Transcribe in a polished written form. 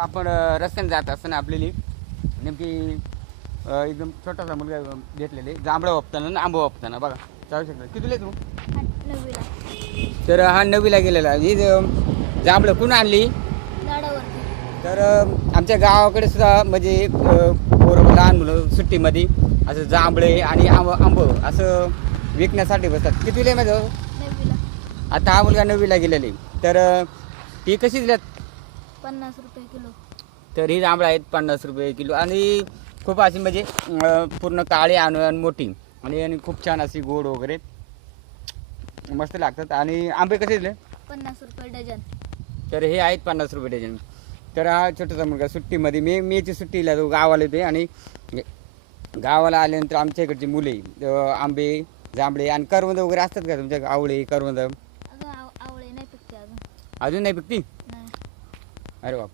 आपण रस्त्याने जात असताना आपल्याला नेमकी एकदम छोटासा मुलगा घेतलेले जांभळं वापताना आणि आंबं वापताना बघा चालू शकता कितीला तू 9वीला. तर हा 9वीला गेलेला ही जांभळं कुण आणली झाडावरती. तर आमच्या गावाकडे सुद्धा म्हणजे पोरं लहान मुलं सुट्टीमध्ये असं जांभळे आणि आंबं असं विकण्यासाठी बसतात कितीला आहे माझं 9वीला. आता हा मुलगा 9वीला गेलेले तर ती कशी दिल्यात 50 रुपये किलो. तर ही जांभळं आहेत 50 रुपये किलो आणि खूप अशी म्हणजे पूर्ण काळी आणि मोठी आणि खूप छान अशी गोड वगैरे मस्त लागतात. आणि आंबे कसे दिले 50 रुपये डझन. तर हे आहेत 50 रुपये डझन. तर हा छोटासा मुलगा सुट्टीमध्ये मेची सुट्टीला तो गावाला येते आणि गावाला आल्यानंतर आमच्या इकडची मुले आंबे जांभळे आणि करवंद वगैरे असतात का तुमच्या आवळे करवंद अजून आवळे नाही पिकते अजून. अजून नाही पिकती नाही. अरे वा.